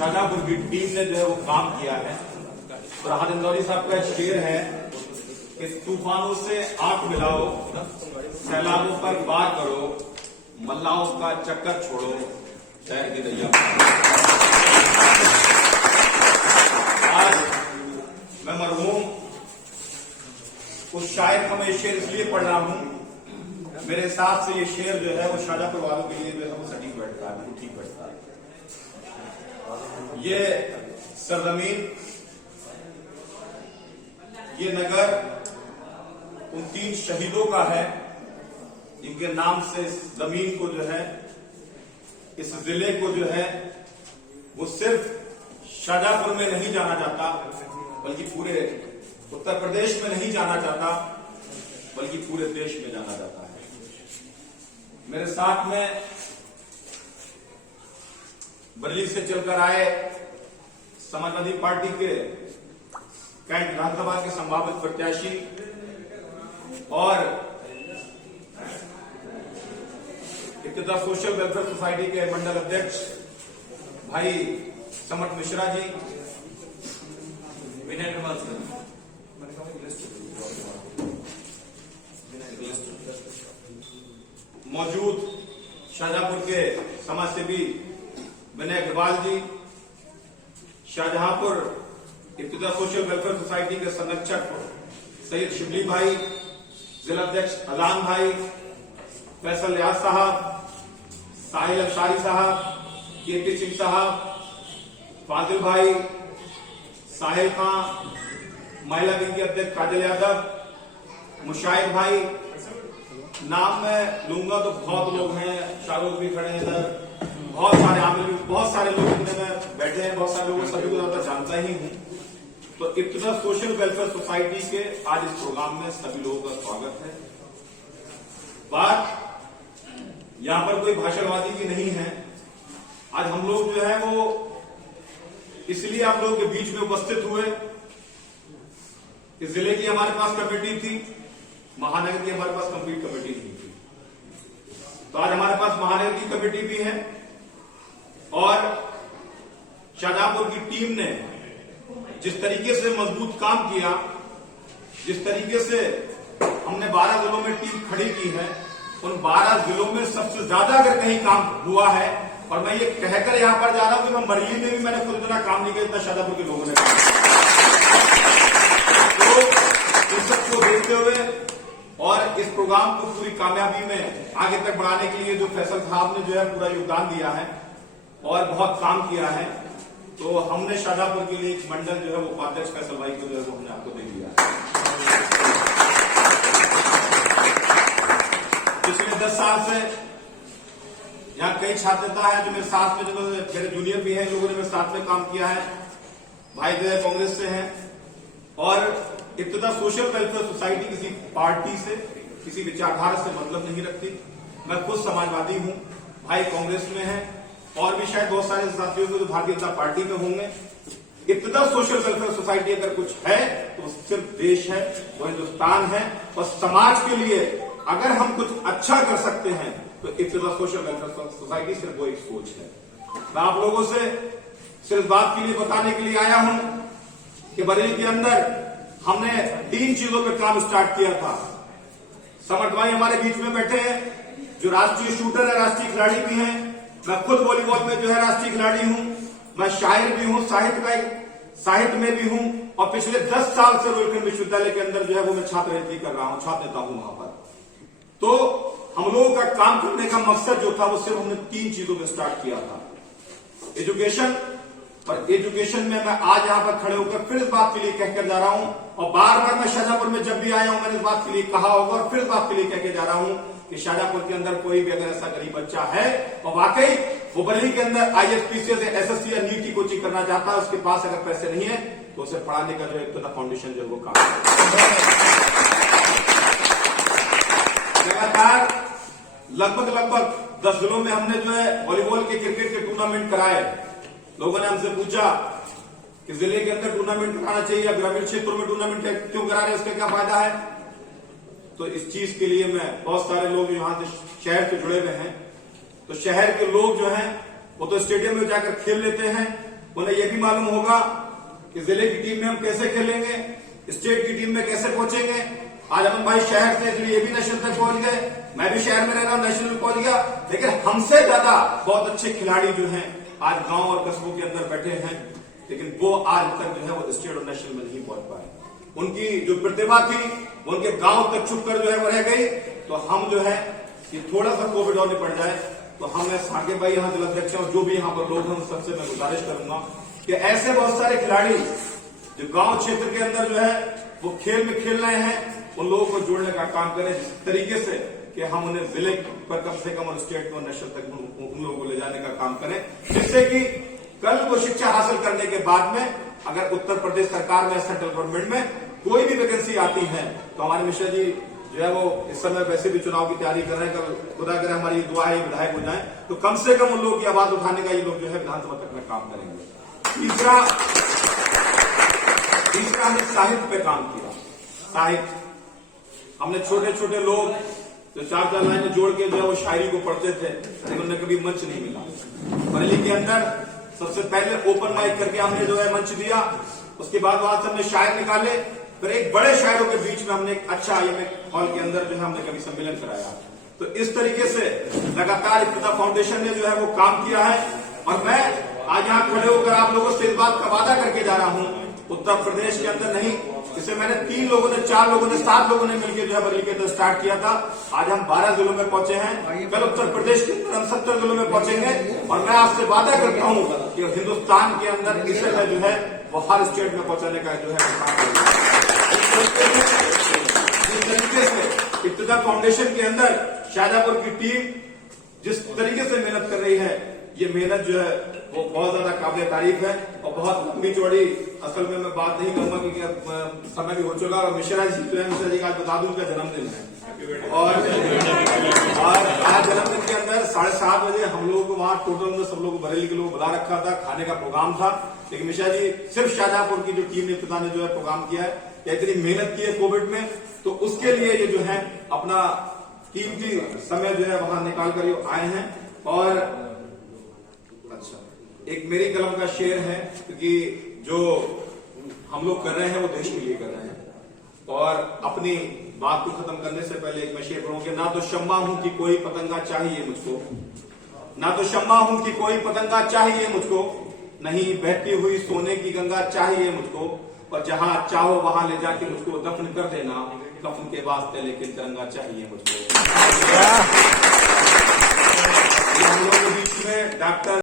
शाहजहांपुर की टीम ने जो है वो काम किया है। फरहाद इंदौरी साहब का शेर है कि तूफानों से आंख मिलाओ, सैलाबों पर वार करो, मल्लाहों का चक्कर छोड़ो, शहर की दैया। आज मैं मरहूम उस शायर का मैं शेर इसलिए पढ़ रहा हूं, मेरे हिसाब से ये शेर जो है वो शाहजहांपुर वालों के लिए जो है वो सटीक बैठता है, वो ठीक बैठता है। ये सरजमीन, ये नगर उन 3 शहीदों का है जिनके नाम से इस जमीन को जो है, इस जिले को जो है वो सिर्फ शाहजहांपुर में नहीं जाना जाता, बल्कि पूरे उत्तर प्रदेश में नहीं जाना जाता, बल्कि पूरे देश में जाना जाता है। मेरे साथ में बरेली से चलकर आए समाजवादी पार्टी के कैंट विधानसभा के संभावित प्रत्याशी और इब्तिदा सोशल वेलफेयर सोसाइटी के मंडल अध्यक्ष भाई समर्थ मिश्रा जी, विनय मौजूद शाहजहांपुर के समाजसेवी विनय अग्रवाल जी, शाहजहांपुर इब्तिदा सोशल वेलफेयर सोसाइटी के संरक्षक सैयद शिबली भाई, जिला अध्यक्ष अलान भाई, फैसल रियाज साहब, साहिल अंसारी साहब, केपी सिंह साहब, फाजिल भाई, साहिल खान, महिला विंग के अध्यक्ष काजल यादव, मुशाहिद भाई। नाम मैं लूंगा तो बहुत लोग हैं, शाहरुख भी खड़े हैं इधर, बहुत सारे आमिर भी, बहुत सारे लोग इतने में बैठे हैं, बहुत सारे लोगों सभी को ज्यादा जानता ही हूं। तो इब्तिदा सोशल वेलफेयर सोसाइटी के आज इस प्रोग्राम में सभी लोगों का स्वागत है। बात यहां पर कोई भाषणवादी की नहीं है। आज हम लोग जो है वो इसलिए आप लोगों के बीच में उपस्थित हुए, इस जिले की हमारे पास कमेटी थी, महानगर की हमारे पास कंप्लीट कमेटी नहीं थी, तो आज हमारे पास महानगर की कमेटी भी है और शाहजहांपुर की टीम ने जिस तरीके से मजबूत काम किया, जिस तरीके से हमने 12 जिलों में टीम खड़ी की है, उन 12 जिलों में सबसे ज्यादा अगर कहीं काम हुआ है, और मैं ये कहकर यहां पर जा रहा हूं कि मैं बरेली में भी मैंने खुद इतना काम नहीं किया जितना शाहजहांपुर के लोगों ने तो इन सबको देखते हुए और इस प्रोग्राम को पूरी कामयाबी में आगे तक बढ़ाने के लिए जो फैसल साहब ने जो है पूरा योगदान दिया है और बहुत काम किया है, तो हमने शाहजहांपुर के लिए एक मंडल जो है वो उपाध्यक्ष फैसल भाई को जो है वो हमने आपको दे दिया है। पिछले 10 साल से यहाँ कई छात्र नेता है जो मेरे साथ में, जो मेरे जूनियर भी हैं, लोगों ने मेरे साथ में काम किया है। भाई जो है कांग्रेस से हैं और इब्तिदा सोशल वेलफेयर सोसाइटी किसी पार्टी से, किसी विचारधारा से मतलब नहीं रखती। मैं खुद समाजवादी हूं, भाई कांग्रेस में है और भी शायद बहुत सारे साथियों को जो भारतीय जनता पार्टी में होंगे। इब्तिदा सोशल वेलफेयर सोसाइटी अगर कुछ है तो सिर्फ देश है, वो हिंदुस्तान है, और समाज के लिए अगर हम कुछ अच्छा कर सकते हैं तो इब्तिदा सोशल वेलफेयर सोसाइटी सिर्फ वो एक सोच है। मैं आप लोगों से सिर्फ बात के लिए बताने के लिए आया हूं कि बरेली के अंदर हमने 3 चीजों पे काम स्टार्ट किया था। समर्थ भाई हमारे बीच में बैठे हैं जो राष्ट्रीय शूटर है, राष्ट्रीय खिलाड़ी भी हैं। मैं खुद वॉलीबॉल में जो है राष्ट्रीय खिलाड़ी हूं, मैं शायर भी हूं, साहित्य में भी हूं, और पिछले 10 साल से रुड़कीलखंड विश्वविद्यालय के अंदर जो है वो मैं छात्र नेतृत्व कर रहा हूं, छात्र नेता हूं वहां पर। तो हम लोगों का काम करने का मकसद जो था वो सिर्फ हमने 3 चीजों में स्टार्ट किया था, एजुकेशन। और एजुकेशन में मैं आज यहां पर खड़े होकर फिर इस बात के लिए कहकर जा रहा हूं, और बार बार मैं शाहजहांपुर में जब भी आया हूं मैंने इस बात के लिए कहा होगा और फिर इस बात के लिए कहकर जा रहा हूं कि शाहजहांपुर के अंदर कोई भी अगर ऐसा गरीब बच्चा है और वाकई वो बरेली के अंदर ISPCS या SSC या नीट की कोचिंग करना चाहता है, उसके पास अगर पैसे नहीं है तो उसे पढ़ाने का जो इब्तिदा फाउंडेशन जो है वो काम लगातार लगभग 10 जिलों में हमने जो है वॉलीबॉल के, क्रिकेट के टूर्नामेंट कराए। लोगों ने हमसे पूछा कि जिले के अंदर टूर्नामेंट कराना चाहिए या ग्रामीण क्षेत्रों में टूर्नामेंट क्यों करा रहे हैं, उसका क्या फायदा है। तो इस चीज के लिए मैं, बहुत सारे लोग यहां से शहर से जुड़े हुए हैं, तो शहर के लोग जो हैं वो तो स्टेडियम में जाकर खेल लेते हैं, उन्हें यह भी मालूम होगा कि जिले की टीम में हम कैसे खेलेंगे, स्टेट की टीम में कैसे पहुंचेंगे। आज अमन भाई शहर से इसलिए ये भी नेशनल तक पहुंच गए, मैं भी शहर में रह रहा हूं, नेशनल पहुंच गया। लेकिन हमसे ज्यादा बहुत अच्छे खिलाड़ी जो हैं आज गांव और कस्बों के अंदर बैठे हैं, लेकिन वो आज तक जो है वो स्टेट और नेशनल में नहीं पहुंच पाए। उनकी जो प्रतिभा थी वो उनके गांव तक छुपकर जो है वो रह गई। तो हम जो है कि थोड़ा सा कोविड और निपट जाए तो हमें साके भाई यहाँ जिलाध्यक्ष और जो भी यहाँ पर लोग हैं उन सबसे मैं गुजारिश करूंगा कि ऐसे बहुत सारे खिलाड़ी जो गांव क्षेत्र के अंदर जो है वो खेल में खेल रहे हैं, उन लोगों को जोड़ने का काम करें जिस तरीके से कि हम उन्हें जिले पर कम से कम और स्टेट और नेशनल तक उन लोगों को ले जाने का काम करें, जिससे कि कल वो शिक्षा हासिल करने के बाद में अगर उत्तर प्रदेश सरकार में, सेंट्रल गवर्नमेंट में कोई भी वैकेंसी आती है तो हमारे मिश्रा जी जो है वो इस समय वैसे भी चुनाव की तैयारी कर रहे हैं, कल खुदा करे हमारी दुआ है विधायक हो जाए तो कम से कम उन लोगों की आवाज उठाने का ये लोग जो है विधानसभा तक में काम करेंगे। तीसरा हमने साहित्य पे काम किया। साहित्य हमने छोटे छोटे लोग जो चार चार लाइनें जोड़ के जो है वो शायरी को पढ़ते थे, लेकिन उन्हें कभी मंच नहीं मिला। बरेली के अंदर सबसे पहले ओपन माइक करके हमने जो है मंच दिया, उसके बाद वहां से हमने शायर निकाले, फिर एक बड़े शायरों के बीच में हमने एक अच्छा हॉल के अंदर जो है हमने कभी सम्मेलन कराया। तो इस तरीके से लगातार इब्तिदा फाउंडेशन ने जो है वो काम किया है। और मैं आज यहाँ खड़े होकर आप लोगों से इस बात का वादा करके जा रहा हूँ, उत्तर प्रदेश के अंदर नहीं, इसे मैंने 3 लोगों ने, 4 लोगों ने, 7 लोगों ने मिलकर जो है बरेली के अंदर स्टार्ट किया था। आज हम 12 जिलों में पहुंचे हैं, कल उत्तर प्रदेश के अंदर हम 70 जिलों में पहुंचेंगे। और मैं आपसे वादा करता हूं कि हिंदुस्तान के अंदर इसे जो है वो हर स्टेट में पहुंचाने का जो है जिस तरीके से इब्तिदा फाउंडेशन के अंदर शाहजहांपुर की टीम जिस तरीके से मेहनत कर रही है, ये मेहनत जो है वो बहुत ज्यादा काबिल तारीफ है और बहुत लंबी चौड़ी। असल में मैं बात नहीं करूंगा क्योंकि समय भी हो चुका और मिश्रा जी जो है, मिश्रा जी का आज बता दूं उनका जन्मदिन है और आज जन्मदिन के अंदर 7:30 बजे हम लोगों को वहां टोटल में सब लोग बरेली के लोग बुला रखा था, खाने का प्रोग्राम था। लेकिन मिश्रा जी सिर्फ शाहजहांपुर की जो टीम ने इब्तिदा ने जो है प्रोग्राम किया है, इतनी मेहनत की है कोविड में, तो उसके लिए ये जो है अपना कीमती समय जो है वहां निकाल कर आए हैं। और अच्छा, एक मेरी कलम का शेर है क्योंकि जो हम लोग कर रहे हैं वो देश के लिए कर रहे हैं। और अपनी बात को खत्म करने से पहले एक मैं शेर पढ़ूंगा, ना तो शम्मा हूं कि कोई पतंगा चाहिए मुझको, ना तो शम्मा हूं कि कोई पतंगा चाहिए मुझको, नहीं बहती हुई सोने की गंगा चाहिए मुझको, और जहां चाहो वहां ले जाके मुझको दफन कर देना, कफन के वास्ते लेकिन तिरंगा चाहिए मुझको। हम लोगों के बीच में डॉक्टर